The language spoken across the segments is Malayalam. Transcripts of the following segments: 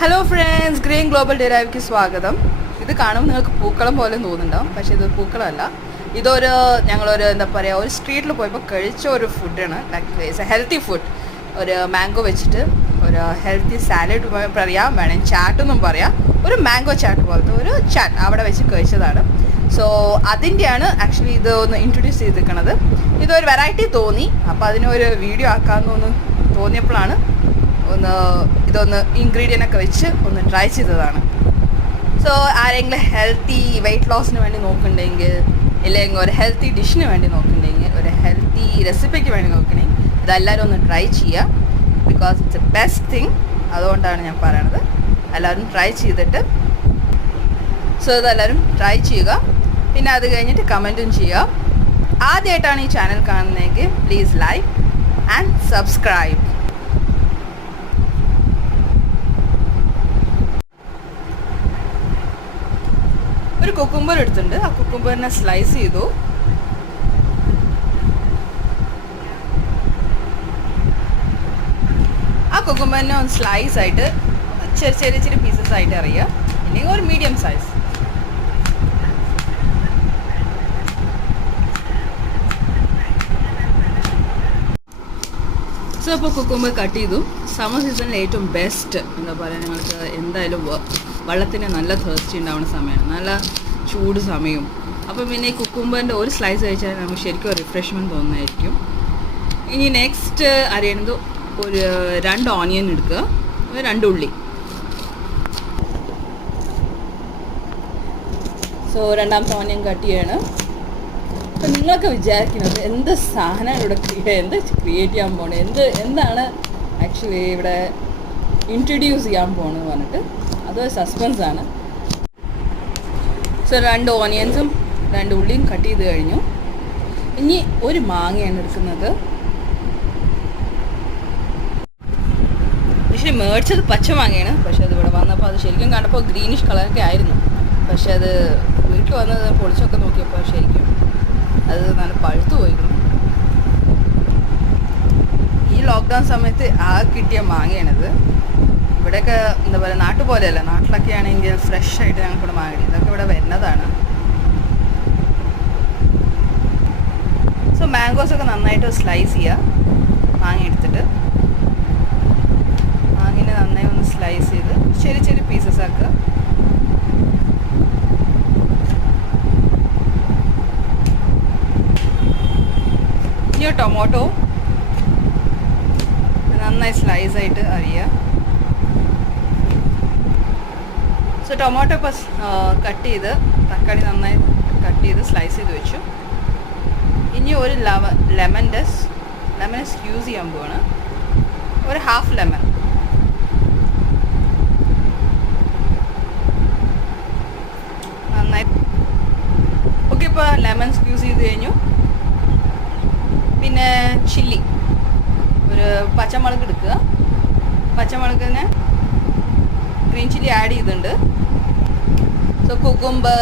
ഹലോ ഫ്രണ്ട്സ്, ഗ്രീൻ ഗ്ലോബൽ ഡെറൈവ്ക്ക് സ്വാഗതം. ഇത് കാണുമ്പോൾ നിങ്ങൾക്ക് പൂക്കളം പോലെ തോന്നുന്നുണ്ടാവും, പക്ഷേ ഇത് പൂക്കളമല്ല. ഇതൊരു ഞങ്ങളൊരു എന്താ പറയുക, ഒരു സ്ട്രീറ്റിൽ പോയപ്പോൾ കഴിച്ച ഒരു ഫുഡാണ്. Like it's A healthy food. ഒരു മാംഗോ വെച്ചിട്ട് ഒരു ഹെൽത്തി സാലഡ് പറയാം, വേണം ചാറ്റെന്നും പറയാം. ഒരു മാംഗോ ചാറ്റ് പോലത്തെ ഒരു ചാറ്റ് അവിടെ വെച്ച് കഴിച്ചതാണ്. സോ അതിൻ്റെയാണ് ആക്ച്വലി ഇത് ഒന്ന് ഇൻട്രൊഡ്യൂസ് ചെയ്തിരിക്കുന്നത്. ഇതൊരു വെറൈറ്റി തോന്നി, അപ്പോൾ അതിനൊരു വീഡിയോ ആക്കാമെന്നൊന്ന് തോന്നിയപ്പോഴാണ് ഇതൊന്ന് ഇൻഗ്രീഡിയൻ്റൊക്കെ വെച്ച് ഒന്ന് ട്രൈ ചെയ്തതാണ്. സോ ആരെങ്കിലും ഹെൽത്തി വെയ്റ്റ് ലോസിന് വേണ്ടി നോക്കുന്നുണ്ടെങ്കിൽ, ഇല്ലെങ്കിൽ ഒരു ഹെൽത്തി ഡിഷിന് വേണ്ടി നോക്കുന്നുണ്ടെങ്കിൽ, ഒരു ഹെൽത്തി റെസിപ്പിക്ക് വേണ്ടി നോക്കണമെങ്കിൽ ഇതെല്ലാവരും ഒന്ന് ട്രൈ ചെയ്യുക. Because it's A best thing. അതുകൊണ്ടാണ് ഞാൻ പറയണത്, എല്ലാവരും ട്രൈ ചെയ്തിട്ട്. സോ ഇതെല്ലാവരും ട്രൈ ചെയ്യുക. പിന്നെ അത് കഴിഞ്ഞിട്ട് കമൻറ്റും ചെയ്യുക. ആദ്യമായിട്ടാണ് ഈ ചാനൽ കാണുന്നതെങ്കിൽ പ്ലീസ് ലൈക്ക് ആൻഡ് സബ്സ്ക്രൈബ്. ഒരു കുക്കുംബർ എടുത്തിട്ടുണ്ട്. ആ കുക്കുംബറിനെ സ്ലൈസ് ചെയ്തു. ആ കുക്കുംബറിനെ ഒന്ന് സ്ലൈസ് ആയിട്ട് ചെറിയ ചെറിയ പീസസ് ആയിട്ട് അറിയുക, ഇല്ലെങ്കിൽ ഒരു മീഡിയം സൈസ്. സോ അപ്പോൾ കുക്കുംബർ കട്ട് ചെയ്തു. സമ്മർ സീസണിൽ ഏറ്റവും ബെസ്റ്റ് എന്താ പറയുക, നിങ്ങൾക്ക് എന്തായാലും വെള്ളത്തിന് നല്ല തേർസ്റ്റി ഉണ്ടാവുന്ന സമയമാണ്, നല്ല ചൂട് സമയവും. അപ്പോൾ പിന്നെ ഈ കുക്കുംബറിൻ്റെ ഒരു സ്ലൈസ് കഴിച്ചാൽ നമുക്ക് ശരിക്കും ഒരു റിഫ്രഷ്മെൻറ്റ് തോന്നുന്നതായിരിക്കും. ഇനി നെക്സ്റ്റ് അറിയണത്, ഒരു 2 ഓണിയൻ എടുക്കുക, 2 ഉള്ളി. സോ രണ്ടാമത്തെ ഓണിയൻ കട്ട് ചെയ്യാണ്. അപ്പം നിങ്ങളൊക്കെ വിചാരിക്കുന്നത് എന്ത് സാധനമാണ് ഇവിടെ എന്ത് ക്രിയേറ്റ് ചെയ്യാൻ പോകണത്, എന്താണ് ആക്ച്വലി ഇവിടെ ഇൻട്രൊഡ്യൂസ് ചെയ്യാൻ പോകണമെന്ന് പറഞ്ഞിട്ട് അതൊരു സസ്പെൻസാണ്. സോ 2 ഓണിയൻസും 2 ഉള്ളിയും കട്ട് ചെയ്ത് കഴിഞ്ഞു. ഇനി ഒരു മാങ്ങയാണ് എടുക്കുന്നത്. പക്ഷേ മേടിച്ചത് പച്ച മാങ്ങയാണ്, പക്ഷെ അത് ഇവിടെ വന്നപ്പോൾ അത് ശരിക്കും കണ്ടപ്പോൾ ഗ്രീനിഷ് കളറൊക്കെ ആയിരുന്നു. പക്ഷെ അത് വീട്ടിൽ വന്നത് പൊളിച്ചൊക്കെ നോക്കിയപ്പോൾ ശരിക്കും അത് നല്ല പഴുത്തു പോയിരുന്നു. ഈ ലോക്ക്ഡൗൺ സമയത്ത് കിട്ടിയ മാങ്ങയാണിത്. ഇവിടെയൊക്കെ എന്താ പറയുക, നാട്ടുപോലെയല്ല. നാട്ടിലൊക്കെ ആണെങ്കിൽ ഫ്രഷ് ആയിട്ട് ഞങ്ങൾക്കിവിടെ മാങ്ങ, ഇതൊക്കെ ഇവിടെ വരുന്നതാണ്. സോ മാംഗോസൊക്കെ നന്നായിട്ട് സ്ലൈസ് ചെയ്യുക. മാങ്ങ എടുത്തിട്ട് മാങ്ങിനെ നന്നായി ഒന്ന് സ്ലൈസ് ചെയ്ത് ചെറിയ ചെറിയ പീസസ് ആക്കുക. ഇനി ടൊമാറ്റോ നന്നായി സ്ലൈസ് ആയിട്ട് അറിയുക. സോ ടൊമാറ്റോ ഇപ്പോൾ കട്ട് ചെയ്ത്, തക്കാളി നന്നായി കട്ട് ചെയ്ത് സ്ലൈസ് ചെയ്ത് വെച്ചു. ഇനി ഒരു ലെമൺ സ്ക്യൂസ് ചെയ്യാൻ പോവാണ്. ഒരു ഹാഫ് ലെമൺ. നന്നായി ഓക്കെ. ഇപ്പോൾ ലെമൺ സ്ക്യൂസ് ചെയ്ത് കഴിഞ്ഞു. പിന്നെ ചില്ലി, ഒരു പച്ചമുളക് എടുക്കുക. പച്ചമുളകിന് ഗ്രീൻ ചില്ലി ആഡ് ചെയ്തിട്ടുണ്ട്. സോ കുക്കുംബർ,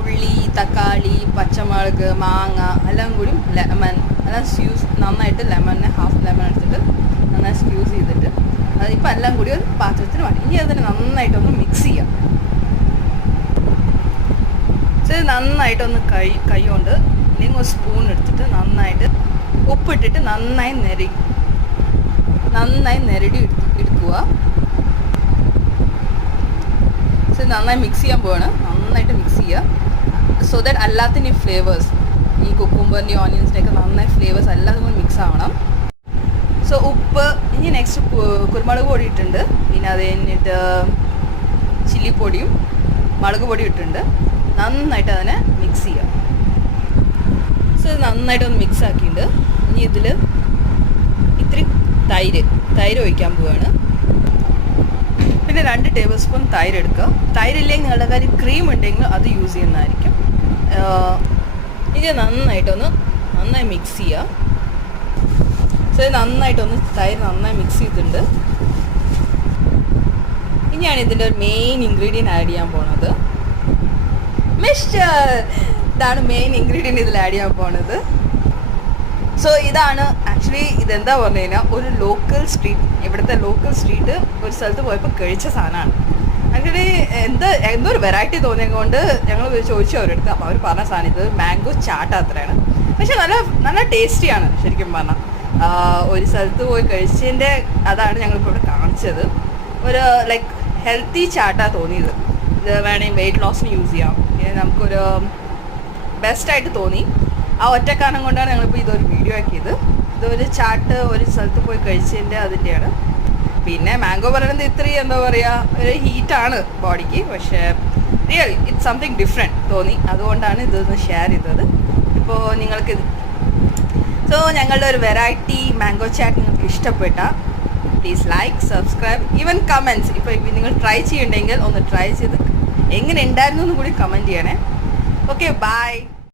ഉള്ളി, തക്കാളി, പച്ചമുളക്, മാങ്ങ എല്ലാം കൂടി ലെമൺ എല്ലാം സ്ക്യൂസ് നന്നായിട്ട്, ലെമണിനെ ഹാഫ് ലെമൺ എടുത്തിട്ട് നന്നായി സ്ക്യൂസ് ചെയ്തിട്ട് അതിപ്പോൾ എല്ലാം കൂടി ഒരു പാത്രത്തിന് മതി. ഇനി അതിന് നന്നായിട്ടൊന്ന് മിക്സ് ചെയ്യാം. സോ ഇത് നന്നായിട്ടൊന്ന് കൈ കൊണ്ട് അല്ലെങ്കിൽ ഒരു സ്പൂൺ എടുത്തിട്ട് നന്നായിട്ട് ഉപ്പിട്ടിട്ട് നന്നായി നെരടി എടുക്കുക. സോ നന്നായി മിക്സ് ചെയ്യാൻ പോവാണ്. നന്നായിട്ട് മിക്സ് ചെയ്യുക. സോ ദാറ്റ് എല്ലാത്തിൻ്റെ ഫ്ലേവേഴ്സ്, ഈ കുക്കുംബറിൻ്റെ ഓണിയൻസിൻ്റെയൊക്കെ നന്നായി ഫ്ലേവേഴ്സ് എല്ലാതും കൂടി മിക്സ് ആവണം. സോ ഉപ്പ്. ഇനി നെക്സ്റ്റ് കുരുമുളക് പൊടി ഇട്ടിട്ടുണ്ട്. പിന്നെ അത് കഴിഞ്ഞിട്ട് ചില്ലിപ്പൊടിയും മുളക് പൊടിയും ഇട്ടിട്ടുണ്ട്. നന്നായിട്ട് അതിനെ മിക്സ് ചെയ്യുക. സോ ഇത് നന്നായിട്ടൊന്ന് മിക്സ് ആക്കിയിട്ടുണ്ട്. ഇനി ഇതിൽ ഇത്തിരി തൈര് ഒഴിക്കാൻ പോവുകയാണ്. പിന്നെ 2 ടേബിൾ സ്പൂൺ തൈര് എടുക്കുക. തൈരില്ലെങ്കിൽ നിങ്ങളുടെ കാര്യം ക്രീം ഉണ്ടെങ്കിൽ അത് യൂസ് ചെയ്യുന്നതായിരിക്കും. ഇത് നന്നായി മിക്സ് ചെയ്യുക. സോ ഇത് തൈര് നന്നായി മിക്സ് ചെയ്തിട്ടുണ്ട്. ഇനിയാണ് ഇതിൻ്റെ ഒരു മെയിൻ ഇൻഗ്രീഡിയൻറ്റ് ആഡ് ചെയ്യാൻ പോണത്. ഇതാണ് മെയിൻ ഇൻഗ്രീഡിയൻറ്റ് ഇതിൽ ആഡ് ചെയ്യാൻ പോണത്. സോ ഇതാണ് ആക്ച്വലി, ഇതെന്താ പറഞ്ഞു കഴിഞ്ഞാൽ ഒരു ലോക്കൽ സ്ട്രീറ്റ്, ഇവിടുത്തെ ലോക്കൽ സ്ട്രീറ്റ് ഒരു സ്ഥലത്ത് പോയപ്പോൾ കഴിച്ച സാധനമാണ്. ആക്ച്വലി എന്തോ ഒരു വെറൈറ്റി തോന്നിയത് കൊണ്ട് ഞങ്ങൾ ചോദിച്ചു അവരെടുത്ത്. അപ്പോൾ അവർ പറഞ്ഞ സാധനം ഇത് മാംഗോ ചാട്ട അത്രയാണ്. പക്ഷെ നല്ല ടേസ്റ്റിയാണ് ശരിക്കും പറഞ്ഞാൽ. ഒരു സ്ഥലത്ത് പോയി കഴിച്ചതിൻ്റെ അതാണ് ഞങ്ങളിപ്പോൾ ഇവിടെ കാണിച്ചത്. ഒരു ലൈക്ക് ഹെൽത്തി ചാട്ടാ തോന്നിയത്. ഇത് വേണമെങ്കിൽ വെയിറ്റ് ലോസിന് യൂസ് ചെയ്യാം. നമുക്കൊരു ബെസ്റ്റായിട്ട് തോന്നി. ആ ഒറ്റ കാരണം കൊണ്ടാണ് ഞങ്ങളിപ്പോൾ ഇതൊരു വീഡിയോ ആക്കിയത്. ഇതൊരു ചാട്ട് ഒരു സ്ഥലത്ത് പോയി കഴിച്ചതിൻ്റെ അതിൻ്റെയാണ്. പിന്നെ മാംഗോ പറയുന്നത് ഇത്രയും എന്താ പറയുക ഒരു ഹീറ്റാണ് ബോഡിക്ക്. പക്ഷേ റിയൽ ഇറ്റ്സ് സംതിങ് ഡിഫറെൻറ്റ് തോന്നി. അതുകൊണ്ടാണ് ഇതൊന്ന് ഷെയർ ചെയ്തത്. ഇപ്പോൾ നിങ്ങൾക്ക് സോ ഞങ്ങളുടെ ഒരു വെറൈറ്റി മാംഗോ ചാറ്റ് നിങ്ങൾക്ക് ഇഷ്ടപ്പെട്ട please like, subscribe, even comments. ഇപ്പോൾ നിങ്ങൾ ട്രൈ ചെയ്യണ്ടെങ്കിൽ ഒന്ന് ട്രൈ ചെയ്ത് എങ്ങനെ ഉണ്ടായിരുന്നു എന്ന് കൂടി കമൻറ്റ് ചെയ്യണേ. Okay, by.